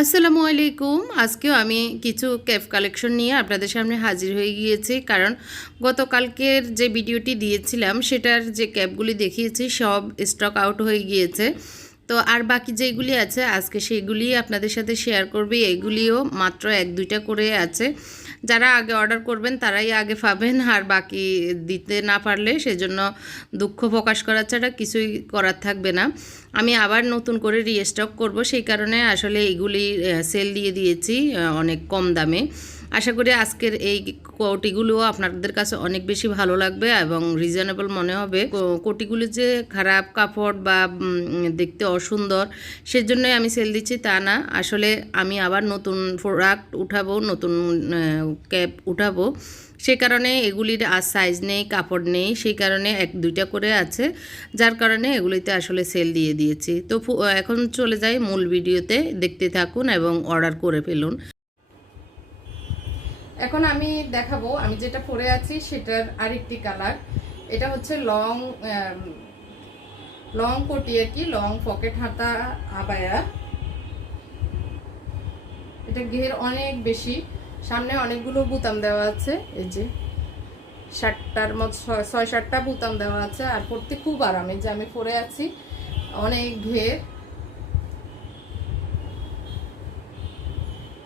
আসসালামু আলাইকুম। আজকেও আমি কিছু ক্যাপ কালেকশন নিয়ে আপনাদের সামনে হাজির হয়ে গিয়েছি, কারণ গতকালকের যে ভিডিওটি দিয়েছিলাম, সেটার যে ক্যাপগুলি দেখিয়েছি, সব স্টক আউট হয়ে গিয়েছে। তো আর বাকি যেগুলি আছে, আজকে সেগুলি আপনাদের সাথে শেয়ার করবে। এগুলিও মাত্র এক দুইটা করে আছে। যারা আগে অর্ডার করবেন, তারাই আগে পাবেন। আর বাকি দিতে না পারলে সেজন্য দুঃখ প্রকাশ করা ছাড়া কিছুই করার থাকবে না। আমি আবার নতুন করে রিস্টক করব। সেই কারণে আসলে এগুলি সেল দিয়ে দিয়েছি অনেক কম দামে। আশা করি আজকের এই কোটিগুলো আপনাদের কাছে অনেক বেশি ভালো লাগবে এবং রিজনেবল মনে হবে। কোটিগুলি যে খারাপ কাপড় বা দেখতে অসুন্দর, সেজন্যই আমি সেল দিচ্ছি তা না। আসলে আমি আবার নতুন প্রোডাক্ট উঠাবো, নতুন ক্যাপ উঠাবো। সে কারণে এগুলির আর সাইজ নেই, কাপড় নেই, সেই কারণে এক, দুইটা করে আছে। যার কারণে এগুলিতে আসলে সেল দিয়ে দিয়েছি। তো এখন চলে যাই মূল ভিডিওতে দেখতে থাকুন এবং অর্ডার করে ফেলুন। এখন আমি দেখাবো, আমি যেটা পরে আছি সেটার আরেকটি কালার। এটা হচ্ছে লং লং কোটি আর কি, লং পকেট হাতা আবায়া। এটা ঘের অনেক বেশি। সামনে অনেকগুলো বুতাম দেওয়া আছে, এই যে ষাটটার মতো, ছয়- সাতটা বুতাম দেওয়া আছে, আর পড়তে খুব আরামে। যে আমি পরে আছি, অনেক ঘের।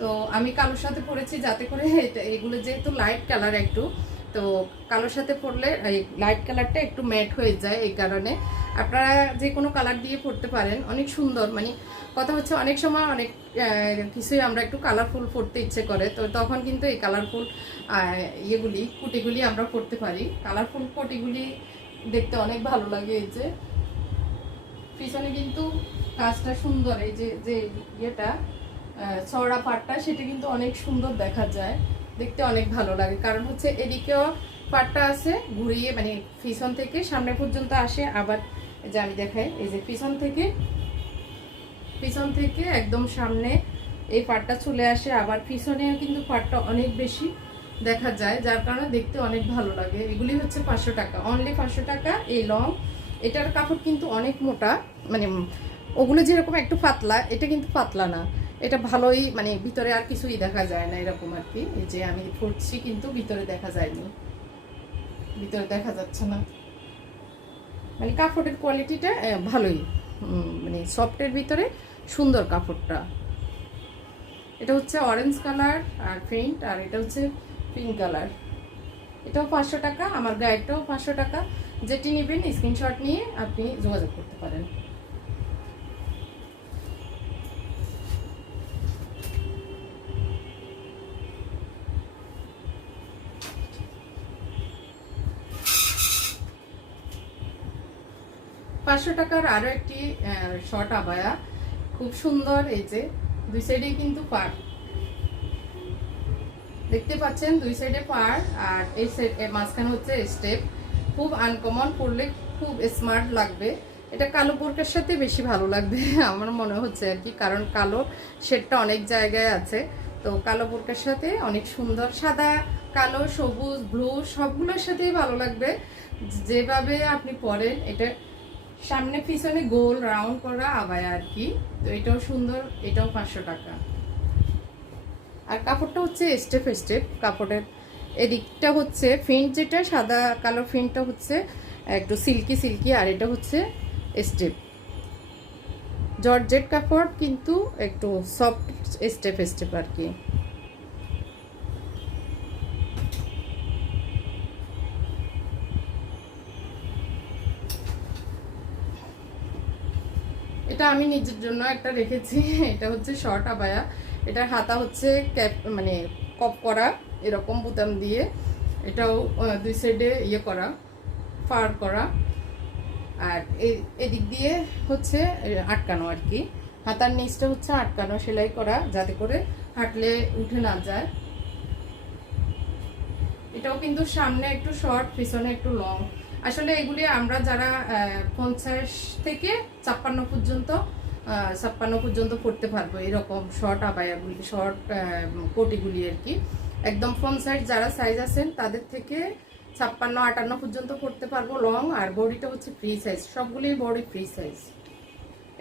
তো আমি কালোর সাথে পরেছি যাতে করে এগুলো যেহেতু লাইট কালার একটু, তো কালোর সাথে পরলে এই লাইট কালারটা একটু ম্যাট হয়ে যায় এই কারণে। আপনারা যে কোনো কালার দিয়ে পরতে পারেন, অনেক সুন্দর। মানে কথা হচ্ছে অনেক সময় অনেক কিছুই আমরা একটু কালারফুল পরতে ইচ্ছে করে, তো তখন কিন্তু এই কালারফুল ইয়েগুলি, কুটিগুলি আমরা পরতে পারি। কালারফুল কুটিগুলি দেখতে অনেক ভালো লাগে এই যে। পিছনে কিন্তু কাজটা সুন্দর, এই যে যে ইয়েটা। চওড়া পাটটা, সেটা কিন্তু অনেক সুন্দর দেখা যায়। দেখতে অনেক ভালো লাগে। কারণ হচ্ছে এদিকেও পাটটা আছে, ঘুরিয়ে মানে পিছন থেকে, সামনে পর্যন্ত আসে। আবার যে আমি দেখাই, এই যে পিছন থেকে পিছন থেকে একদম সামনে এই পাটটা চলে আসে। আবার পিছনেও কিন্তু পাটটা অনেক বেশি দেখা যায়, যার কারণে দেখতে অনেক ভালো লাগে। এগুলি হচ্ছে পাঁচশো টাকা। অনলি পাঁচশো টাকা এই লং। এটার কাপড় কিন্তু অনেক মোটা। মানে ওগুলো যেরকম একটু পাতলা, এটা কিন্তু পাতলা না। এটা ভালোই মানে ভিতরে আর কিছুই দেখা যায় না এরকম আর কি। যে আমি পরছি কিন্তু ভিতরে দেখা যায়নি। ভিতরে দেখা যাচ্ছে না। মানে কাপড়ের কোয়ালিটিটা ভালোই। মানে সফটের ভিতরে সুন্দর কাপড়টা। এটা হচ্ছে অরেঞ্জ কালার আর প্রিন্ট আর এটা হচ্ছে পিঙ্ক কালার এটাও পাঁচশো টাকা, আমার গায়েরটাও পাঁচশো টাকা। যেটি নেবেন স্ক্রিনশট নিয়ে আপনি যোগাযোগ করতে পারেন। পাঁচশো টাকার আরও একটি শর্ট আবায়া। খুব সুন্দর এই যে, দুই সাইডে কিন্তু পার দেখতে পাচ্ছেন, দুই সাইডে পার আর এই মাঝখানে হচ্ছে স্টেপ খুব আনকমন পরলে খুব স্মার্ট লাগবে। এটা কালো বোরকার সাথে বেশি ভালো লাগবে, আমার মনে হচ্ছে আর কি। কারণ কালো শেডটা অনেক জায়গায় আছে। তো কালো বোরকার সাথে অনেক সুন্দর সাদা, কালো, সবুজ ব্লু সবগুলোর সাথেই ভালো লাগবে। যেভাবে আপনি পরেন, এটা সামনে পিছনে গোল রাউন্ড করা আবায়া আর কি। তো এটাও সুন্দর, এটাও পাঁচশো টাকা। আর কাপড়টা হচ্ছে স্টেপ স্টেপ কাপড়ের এদিকটা হচ্ছে ফিন্ট যেটা, সাদা কালো ফিন্টটা হচ্ছে একটু সিল্কি সিল্কি আর এটা হচ্ছে স্টেপ জর্জেট কাপড় কিন্তু একটু সফট স্টেপ স্টেপ আর কি। আমি নিজের জন্য একটা রেখেছি। এটা হচ্ছে শর্ট আবায়া এটার হাতা হচ্ছে ক্যাপ মানে কপ করা, এরকম বুতাম দিয়ে। এটাও দুই সাইডে ইয়ে করা ফার করা। আর এদিক দিয়ে হচ্ছে আটকানো আর কি। হাতার নিচটা হচ্ছে আটকানো, সেলাই করা, যাতে করে হাঁটলে উঠে না যায়। এটাও কিন্তু সামনে একটু শর্ট পিছনে একটু লং আসলে এগুলি আমরা যারা পঞ্চাশ থেকে ছাপ্পান্ন পর্যন্ত ছাপ্পান্ন পর্যন্ত পড়তে পারব এরকম শর্ট আবায়াগুলি শর্ট কোটিগুলি আর কি। একদম সাইজ যারা সাইজ আছেন তাদের থেকে ছাপ্পান্ন, আটান্ন পর্যন্ত পড়তে পারব লং আর বডিটা হচ্ছে ফ্রি সাইজ সবগুলির বডি ফ্রি সাইজ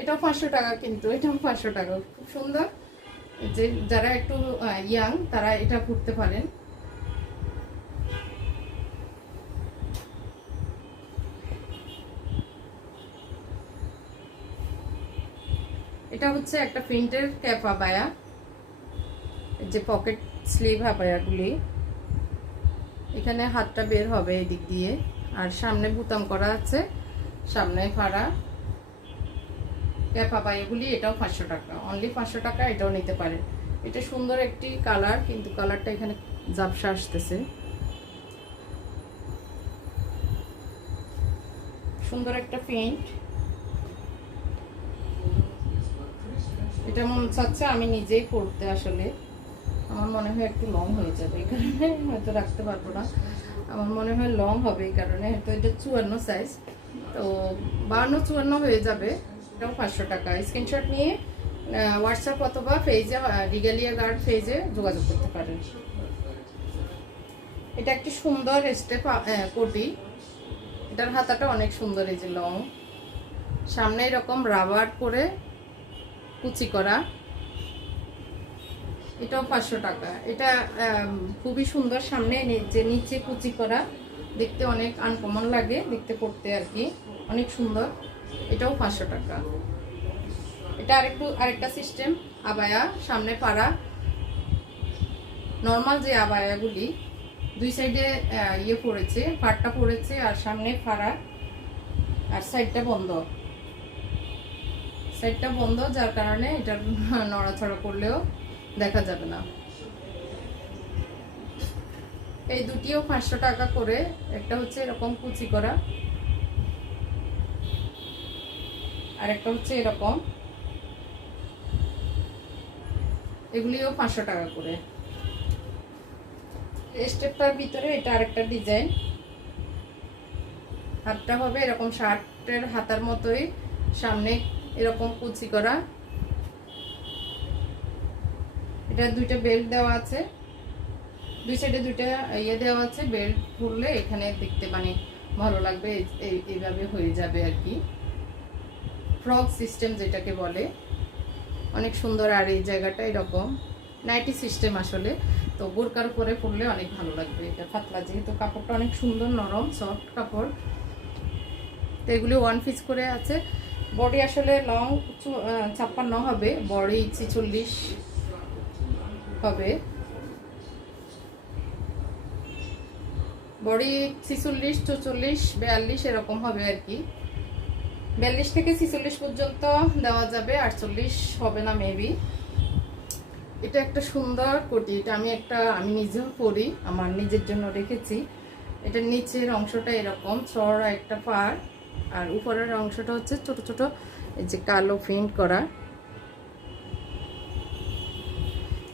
এটাও পাঁচশো টাকা কিন্তু, এটাও পাঁচশো টাকা। খুব সুন্দর। যে যারা একটু ইয়াং তারা এটা পড়তে পারেন। এটা হচ্ছে একটা প্রিন্টের ক্যাপ আবায়া যে পকেট স্লিভ আবায়াগুলি এখানে হাতটা বের হবে এই দিক দিয়ে, আর সামনে বুতাম করা আছে, সামনে ফাড়া। ক্যাপ আবায়াগুলি এটাও পাঁচশো টাকা অনলি পাঁচশো টাকা এটাও নিতে পারে এটা সুন্দর একটি কালার, কিন্তু কালারটা এখানে জাপসা আসতেছে। সুন্দর একটা পেইন্ট এটা মন চাচ্ছে আমি নিজেই করতে আসলে। আমার মনে হয় একটু লং হয়ে যাবে এই কারণে হয়তো রাখতে পারব না। আমার মনে হয় লং হবে এই কারণে, হয়তো এটা চুয়ান্ন সাইজ তো বান্ন, চুয়ান্ন হয়ে যাবে, এটাও পাঁচশো টাকা। স্ক্রিনশট নিয়ে হোয়াটসঅ্যাপ অথবা পেজে রিগালিয়া গার্ড পেজে যোগাযোগ করতে পারেন। এটা একটি সুন্দর স্টেপ কোটি এটার হাতাটা অনেক সুন্দর, এই যে লং সামনে এরকম রাবার করে কুচি করা। এটাও পাঁচশো টাকা। এটা খুবই সুন্দর সামনে যে নিচে কুচি করা, দেখতে অনেক আনকমন লাগে, দেখতে পড়তে আর কি। অনেক সুন্দর। এটাও পাঁচশো টাকা। এটা আরেকটু, আরেকটা সিস্টেম আবায়া, সামনে পাড়া। নর্মাল যে আবায়াগুলি, দুই সাইডে ইয়ে পড়েছে পাটটা পড়েছে আর সামনে ফাড়া আর সাইডটা বন্ধ। সাইডটা বন্ধ, যার কারণে এটা নড়াচড়া করলেও দেখা যাবে না। এই দুটিও পাঁচশো টাকা করে, একটা হচ্ছে এরকম কুচি করা আর একটা হচ্ছে এরকম। এগুলিও পাঁচশো টাকা করে। স্টেপটার ভিতরে এটা আরেকটা ডিজাইন হাতটা হবে এরকম শার্টের হাতার মতোই, সামনে এরকম কুচি করা। এটা দুইটা বেল্ট দেওয়া আছে। দুই সাইডে দুইটা ইয়ে দেওয়া আছে। বেল্ট খুললে এখানে দেখতে মানে ভালো লাগবে। এই- এই- এইভাবে হয়ে যাবে আর কি। ফ্রক সিস্টেম যেটাকে বলে। অনেক সুন্দর আর এই জায়গাটা এরকম। নাইটি সিস্টেম আসলে। তো বোরকার উপরে পরলে অনেক ভালো লাগবে। এটা পাতলা যেহেতু কাপড়টা অনেক সুন্দর নরম সফট কাপড়। তো এগুলি ওয়ান পিস করে আছে। বডি আসলে লং ছাপ্পান্ন হবে। বডি ছিচল্লিশ হবে। বডি ছিচল্লিশ, চৌচল্লিশ, বিয়াল্লিশ এরকম হবে আর কি। বিয়াল্লিশ থেকে ছিচল্লিশ পর্যন্ত দেওয়া যাবে, আটচল্লিশ হবে না মেবি এটা একটা সুন্দর কোটি, এটা আমি একটা, আমি নিজেও পরি আমার নিজের জন্য রেখেছি। এটার নিচের অংশটা এরকম চড়া একটা পার আর উপরের অংশটা হচ্ছে ছোট ছোট, এই যে কালো প্রিন্ট করা।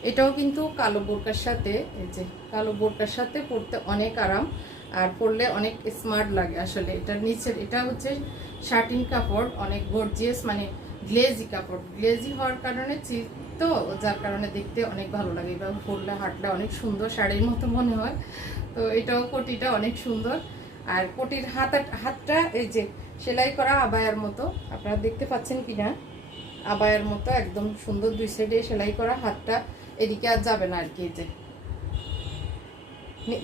এটাও কিন্তু কালো বোরকার সাথে, এই যে কালো বোরকার সাথে পরতে অনেক আরাম, আর পরলে অনেক স্মার্ট লাগে আসলে। এটার নিচের এটা হচ্ছে শার্টিন কাপড়, অনেক গর্জিয়াস মানে গ্লেজি কাপড়। গ্লেজি হওয়ার কারণে চিপ তো, যার কারণে দেখতে অনেক ভালো লাগে। এবার পরলে হাঁটলে অনেক সুন্দর, শাড়ির মতো মনে হয়। তো এটাও কোটিটা অনেক সুন্দর। আর কোটির হাত হাতটা এই যে সেলাই করা আবায়ার মতো, আপনারা দেখতে পাচ্ছেন কিনা? আবায়ার মতো একদম সুন্দর দুই সাইডে সেলাই করা হাতটা, এদিকে আর যাবে না আর কি যে।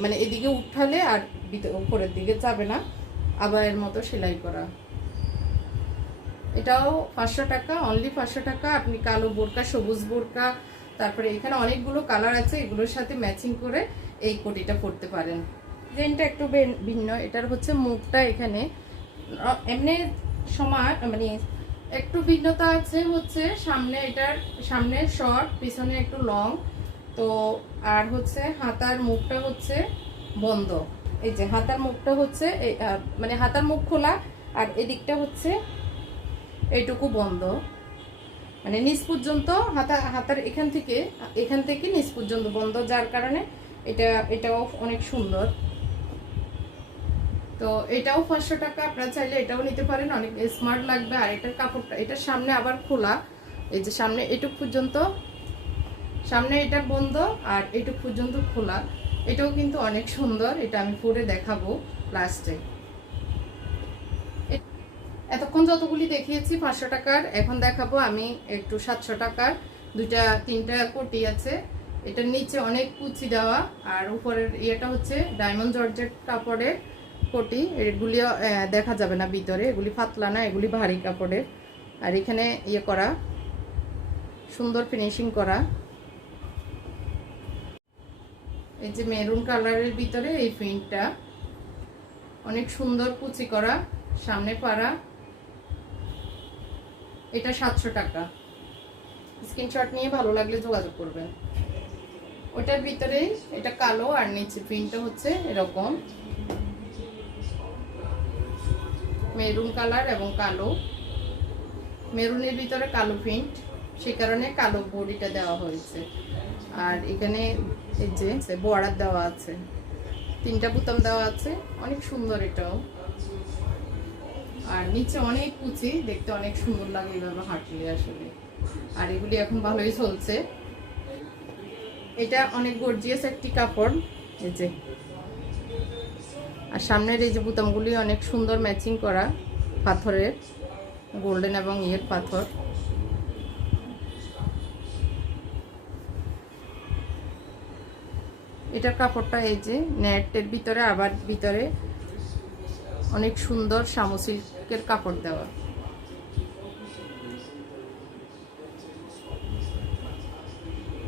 মানে এদিকে উঠালে আর উপরের দিকে যাবে না, আবায়ের মতো সেলাই করা। এটাও পাঁচশো টাকা অনলি পাঁচশো টাকা, আপনি কালো বোরকা, সবুজ বোরকা, তারপরে এখানে অনেকগুলো কালার আছে, এগুলোর সাথে ম্যাচিং করে এই কোটিটা পরতে পারেন। ডিজাইনটা একটু ভিন্ন। এটার হচ্ছে মুখটা এখানে। এমনি সমান মানে একটু ভিন্নতা আছে হচ্ছে সামনে এটার, সামনে শর্ট পিছনে একটু লং তো, আর হচ্ছে হাতার মুখটা হচ্ছে বন্ধ। এই যে হাতার মুখটা হচ্ছে মানে হাতার মুখ খোলা, আর এদিকটা হচ্ছে এইটুকু বন্ধ। মানে নিচ পর্যন্ত হাতা, হাতার এখান থেকে এখান থেকে নিচ পর্যন্ত বন্ধ, যার কারণে এটা, এটাও অনেক সুন্দর। তো এটাও পাঁচশো টাকা, আপনারা চাইলে এটাও নিতে পারেন, অনেক স্মার্ট লাগবে। আর এটার কাপড়টা এটার সামনে আবার খোলা। এই যে সামনে এটুক পর্যন্ত, সামনে এটা বন্ধ আর এটুক পর্যন্ত খোলা। এটাও কিন্তু অনেক সুন্দর, এটা আমি পরে দেখাবো লাস্টে এতক্ষণ যতগুলি দেখিয়েছি, পাঁচশো টাকার, এখন দেখাবো আমি একটু সাতশো টাকার। দুইটা, তিনটা কোটি আছে। এটার নিচে অনেক কুচি দেওয়া, আর উপরের ইয়েটা হচ্ছে ডায়মন্ড জর্জেট কাপড়ের। কোটি এগুলিও আহ, দেখা যাবে না ভিতরে। এগুলি পাতলা না এগুলি ভারী কাপড়ের। আর এখানে ইয়ে করা সুন্দর ফিনিশিং করা। এই যে মেরুন কালারের ভিতরে এই প্রিন্টটা অনেক সুন্দর কুচি করা সামনে পাড়া এটা সাতশো টাকা। স্ক্রিনশট নিয়ে ভালো লাগলে যোগাযোগ করবেন। ওটার ভিতরে এটা কালো আর নিচে প্রিন্টটা হচ্ছে এরকম। মেরুন কালার এবং কালো। মেরুনের ভিতরে কালো প্রিন্ট, সে কারণে কালো বডিটা দেওয়া হয়েছে। আর এখানে এই যে বর্ডার দেওয়া আছে। তিনটা বোতাম দেওয়া আছে, অনেক সুন্দর এটাও। আর নিচে অনেক কুচি, দেখতে অনেক সুন্দর লাগে এইভাবে হাঁটলে আসলে। আর এগুলি এখন ভালোই চলছে। এটা অনেক গর্জিয়াস একটি কাপড়। এই যে আর সামনের এই যে বোতামগুলি অনেক সুন্দর ম্যাচিং করা পাথরের, গোল্ডেন এবং ইয়ের পাথর। এটার কাপড়টা এই যে নেটের ভিতরে, আবার ভিতরে অনেক সুন্দর শামু সিল্কের কাপড় দেওয়া।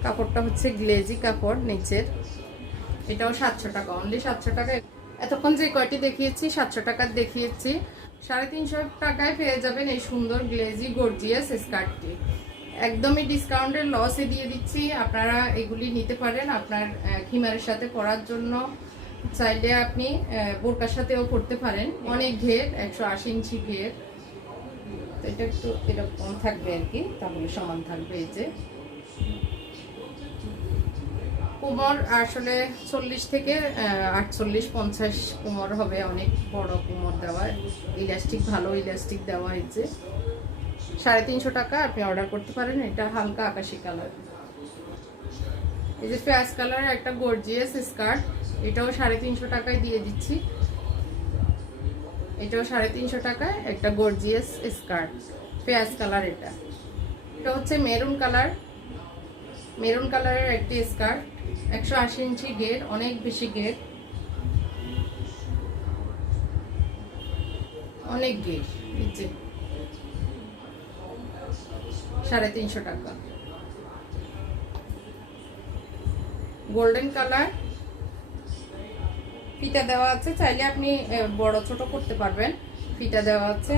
কাপড়টা হচ্ছে গ্লেজি কাপড় নিচের। এটাও সাতশো টাকা অনলি সাতশো টাকা। এতক্ষণ যে কয়টি দেখিয়েছি, সাতশো টাকার দেখিয়েছি, সাড়ে তিনশো টাকায় পেয়ে যাবেন এই সুন্দর গ্লেজি গর্জিয়াস স্কার্টটি। একদমই ডিসকাউন্টের লসে দিয়ে দিচ্ছি, আপনারা এগুলি নিতে পারেন আপনার খিমারের সাথে পরার জন্য। চাইলে আপনি বোরকার সাথেও করতে পারেন। অনেক ঘের, একশো আশি ইঞ্চি ঘের। এটা একটু এরকম থাকবে আর কি, তাহলে সমান থাকবে এই যে। কোমর আসলে চল্লিশ থেকে আটচল্লিশ, পঞ্চাশ কোমর হবে অনেক বড় কোমর দেওয়া ইলাস্টিক, ভালো ইলাস্টিক দেওয়া হয়েছে। সাড়ে তিনশো টাকা আপনি অর্ডার করতে পারেন, এটা হালকা আকাশি কালার এই যে পেঁয়াজ কালার একটা গর্জিয়াস স্কার্ট এটাও সাড়ে তিনশো টাকায় দিয়ে দিচ্ছি। এটাও সাড়ে তিনশো টাকায়, একটা গর্জিয়াস স্কার্ট পেঁয়াজ কালার এটা। এটা হচ্ছে মেরুন কালার মেরুন কালারের একটি স্কার্ট একশো আশি ইঞ্চি গের অনেক বেশি গের অনেক গের নিচে সাড়ে তিনশো টাকা। Golden colour. ফিতা দেওয়া আছে, চাইলে আপনি বড় ছোট করতে পারবেন। ফিতা দেওয়া আছে।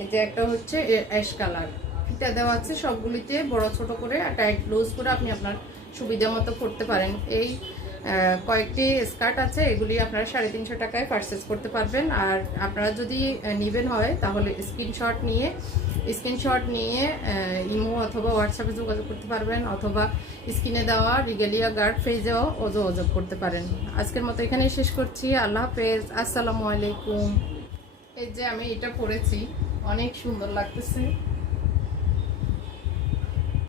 এই যে একটা হচ্ছে অ্যাশ কালার। ফিতা দেওয়া আছে সবগুলিতে, বড় ছোট করে টাইট লুজ করে আপনি আপনার সুবিধা মতো করতে পারেন। এই কয়েকটি স্কার্ট আছে, এগুলি আপনারা সাড়ে তিনশো টাকায় পারচেস করতে পারবেন। আর আপনারা যদি নিবেন হয়, তাহলে স্ক্রিনশট নিয়ে স্ক্রিনশট নিয়ে ইমো অথবা হোয়াটসঅ্যাপে যোগাযোগ করতে পারবেন, অথবা স্ক্রিনে দেওয়া রিগেলিয়া গার্ড পেজেও ও যোগাযোগ করতে পারেন। আজকের মতো এখানেই শেষ করছি। আল্লাহ হাফেজ। আসসালামু আলাইকুম। এই যে আমি এটা পরেছি, অনেক সুন্দর লাগতেছে।